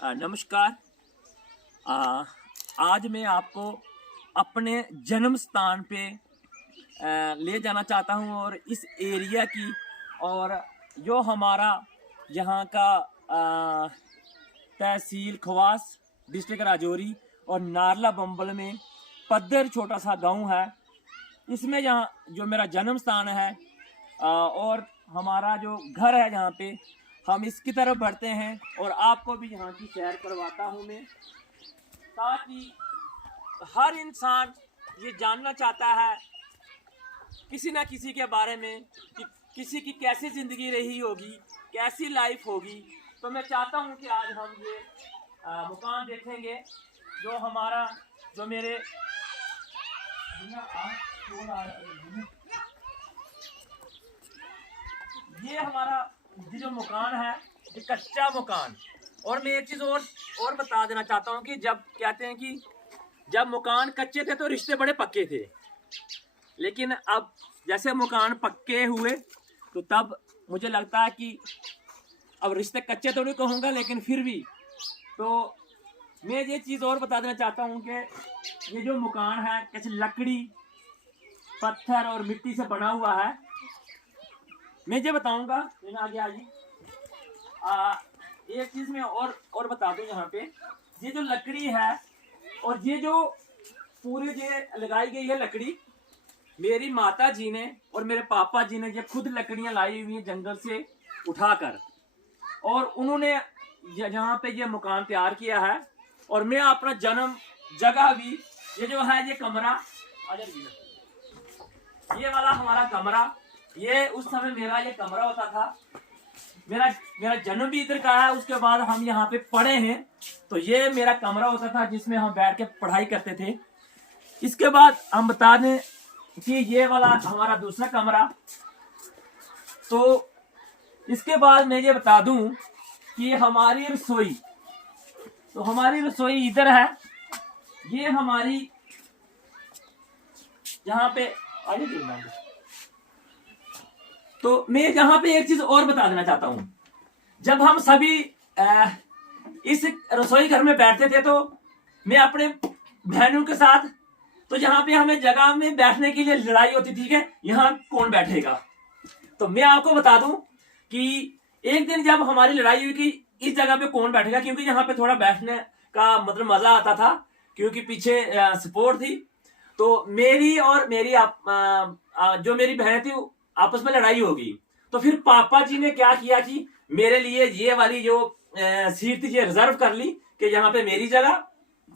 नमस्कार। आज मैं आपको अपने जन्म स्थान पे ले जाना चाहता हूँ और इस एरिया की और जो हमारा यहाँ का तहसील खवास डिस्ट्रिक्ट राजौरी और नारला बम्बल में पद्दर छोटा सा गांव है। इसमें जहाँ जो मेरा जन्म स्थान है और हमारा जो घर है जहाँ पे हम इसकी तरफ बढ़ते हैं और आपको भी यहाँ की सैर करवाता हूँ मैं, ताकि हर इंसान ये जानना चाहता है किसी ना किसी के बारे में कि किसी की कैसी ज़िंदगी रही होगी, कैसी लाइफ होगी। तो मैं चाहता हूँ कि आज हम ये मुकाम देखेंगे जो हमारा जो मेरे ये हमारा जो मकान है ये कच्चा मकान। और मैं एक चीज़ और बता देना चाहता हूँ कि जब कहते हैं कि जब मकान कच्चे थे तो रिश्ते बड़े पक्के थे, लेकिन अब जैसे मकान पक्के हुए तो तब मुझे लगता है कि अब रिश्ते कच्चे तो नहीं कहूँगा, लेकिन फिर भी तो मैं ये चीज़ और बता देना चाहता हूँ कि ये जो मकान है कैसे लकड़ी पत्थर और मिट्टी से बना हुआ है। मैं ये बताऊंगा आगे आगे एक चीज़ में और बता दूं, यहाँ पे ये जो लकड़ी है और ये जो पूरे ये लगाई गई है लकड़ी, मेरी माता जी ने और मेरे पापा जी ने ये खुद लकड़ियां लाई हुई हैं जंगल से उठाकर, और उन्होंने जहाँ पे ये मकान तैयार किया है। और मैं अपना जन्म जगह भी ये जो है ये कमरा, ये वाला हमारा कमरा, ये उस समय मेरा ये कमरा होता था। मेरा जन्म भी इधर का है। उसके बाद हम यहाँ पे पढ़े हैं तो ये मेरा कमरा होता था जिसमें हम बैठ के पढ़ाई करते थे। इसके बाद हम बता दें कि ये वाला हमारा दूसरा कमरा। तो इसके बाद मैं ये बता दूं कि हमारी रसोई, तो हमारी रसोई इधर है। ये हमारी यहाँ पे तो मैं यहाँ पे एक चीज और बता देना चाहता हूँ। जब हम सभी इस रसोई घर में बैठते थे तो मैं अपने बहनों के साथ, तो यहाँ पे हमें जगह में बैठने के लिए लड़ाई होती थी कि यहाँ कौन बैठेगा। तो मैं आपको बता दूं कि एक दिन जब हमारी लड़ाई हुई कि इस जगह पे कौन बैठेगा, क्योंकि यहाँ पे थोड़ा बैठने का मतलब मजा आता था क्योंकि पीछे सपोर्ट थी। तो मेरी और मेरी जो मेरी बहन थी आपस में लड़ाई होगी। तो फिर पापा जी ने क्या किया कि मेरे लिए ये वाली जो सीट थी ये रिजर्व कर ली कि यहाँ पे मेरी जगह,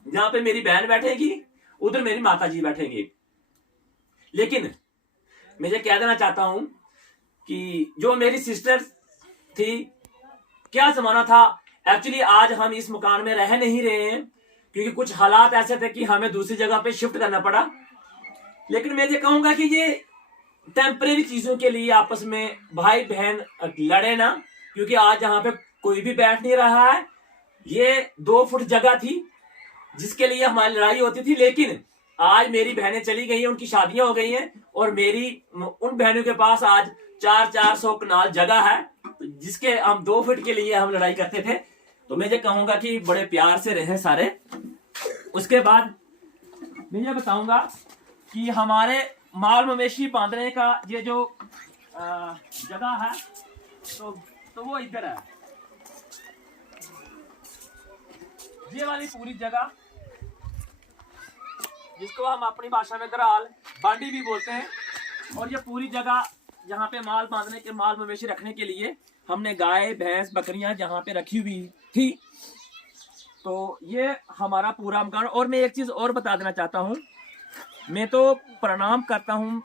जहाँ पे मेरी बहन बैठेगी उधर मेरी माता जी बैठेंगे। लेकिन मैं ये कह देना चाहता हूं कि जो मेरी सिस्टर थी, क्या जमाना था। एक्चुअली आज हम इस मकान में रह नहीं रहे हैं क्योंकि कुछ हालात ऐसे थे कि हमें दूसरी जगह पे शिफ्ट करना पड़ा। लेकिन मैं ये कहूंगा कि ये टेम्परेरी चीजों के लिए आपस में भाई बहन लड़े ना, क्योंकि आज यहाँ पे कोई भी बैठ नहीं रहा है। ये 2 फुट जगह थी जिसके लिए हमारी लड़ाई होती थी। लेकिन आज मेरी बहनें चली गई हैं, उनकी शादियां हो गई हैं और मेरी उन बहनों के पास आज 400 कनाल जगह है, जिसके हम 2 फुट के लिए हम लड़ाई करते थे। तो मैं ये कहूंगा कि बड़े प्यार से रहे सारे। उसके बाद मैं ये बताऊंगा कि हमारे माल मवेशी बांधने का ये जो जगह है तो वो इधर है। ये वाली पूरी जगह जिसको हम अपनी भाषा में गराल बांडी भी बोलते हैं, और ये पूरी जगह यहाँ पे माल बांधने के, माल मवेशी रखने के लिए हमने गाय भैंस बकरियां जहाँ पे रखी हुई थी। तो ये हमारा पूरा मकान। और मैं एक चीज और बता देना चाहता हूँ, मैं तो प्रणाम करता हूँ,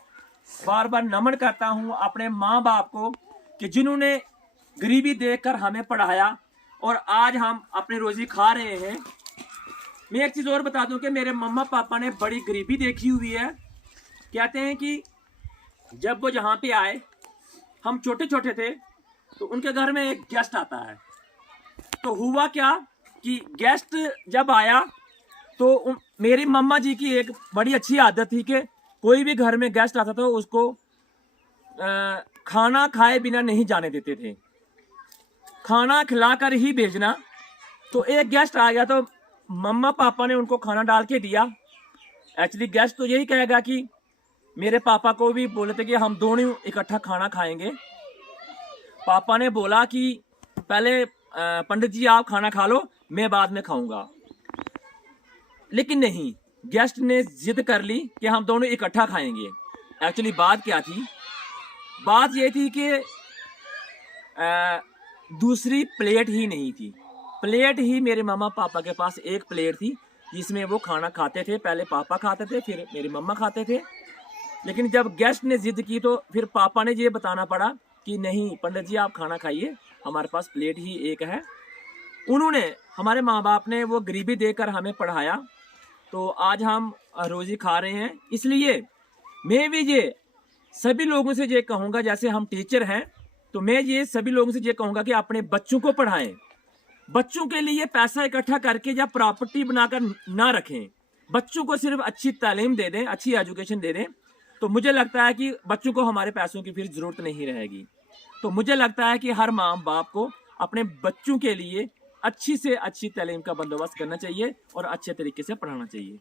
बार बार नमन करता हूँ अपने माँ बाप को कि जिन्होंने गरीबी देखकर हमें पढ़ाया और आज हम अपनी रोजी खा रहे हैं। मैं एक चीज़ और बता दूं कि मेरे मम्मा पापा ने बड़ी गरीबी देखी हुई है। कहते हैं कि जब वो यहाँ पे आए, हम छोटे छोटे थे, तो उनके घर में एक गेस्ट आता है। तो हुआ क्या कि गेस्ट जब आया तो मेरी मम्मा जी की एक बड़ी अच्छी आदत थी कि कोई भी घर में गेस्ट आता था उसको खाना खाए बिना नहीं जाने देते थे, खाना खिलाकर ही भेजना। तो एक गेस्ट आ गया तो मम्मा पापा ने उनको खाना डाल के दिया। एक्चुअली गेस्ट तो यही कहेगा कि मेरे पापा को भी बोले थे कि हम दोनों इकट्ठा खाना खाएंगे। पापा ने बोला कि पहले पंडित जी आप खाना खा लो, मैं बाद में खाऊंगा। लेकिन नहीं, गेस्ट ने जिद कर ली कि हम दोनों इकट्ठा खाएंगे। एक्चुअली बात क्या थी? बात ये थी कि दूसरी प्लेट ही नहीं थी। प्लेट ही मेरे मम्मा पापा के पास एक प्लेट थी जिसमें वो खाना खाते थे। पहले पापा खाते थे, फिर मेरी मम्मा खाते थे। लेकिन जब गेस्ट ने जिद की तो फिर पापा ने ये बताना पड़ा कि नहीं पंडित जी आप खाना खाइए, हमारे पास प्लेट ही एक है। उन्होंने, हमारे माँ बाप ने वो गरीबी देकर हमें पढ़ाया, तो आज हम रोजी खा रहे हैं। इसलिए मैं भी ये सभी लोगों से ये कहूँगा, जैसे हम टीचर हैं तो मैं ये सभी लोगों से ये कहूँगा कि अपने बच्चों को पढ़ाएं। बच्चों के लिए पैसा इकट्ठा करके या प्रॉपर्टी बनाकर ना रखें। बच्चों को सिर्फ अच्छी तालीम दे दें, अच्छी एजुकेशन दे दें, तो मुझे लगता है कि बच्चों को हमारे पैसों की फिर ज़रूरत नहीं रहेगी। तो मुझे लगता है कि हर माँ बाप को अपने बच्चों के लिए अच्छी से अच्छी तालीम का बंदोबस्त करना चाहिए और अच्छे तरीके से पढ़ाना चाहिए।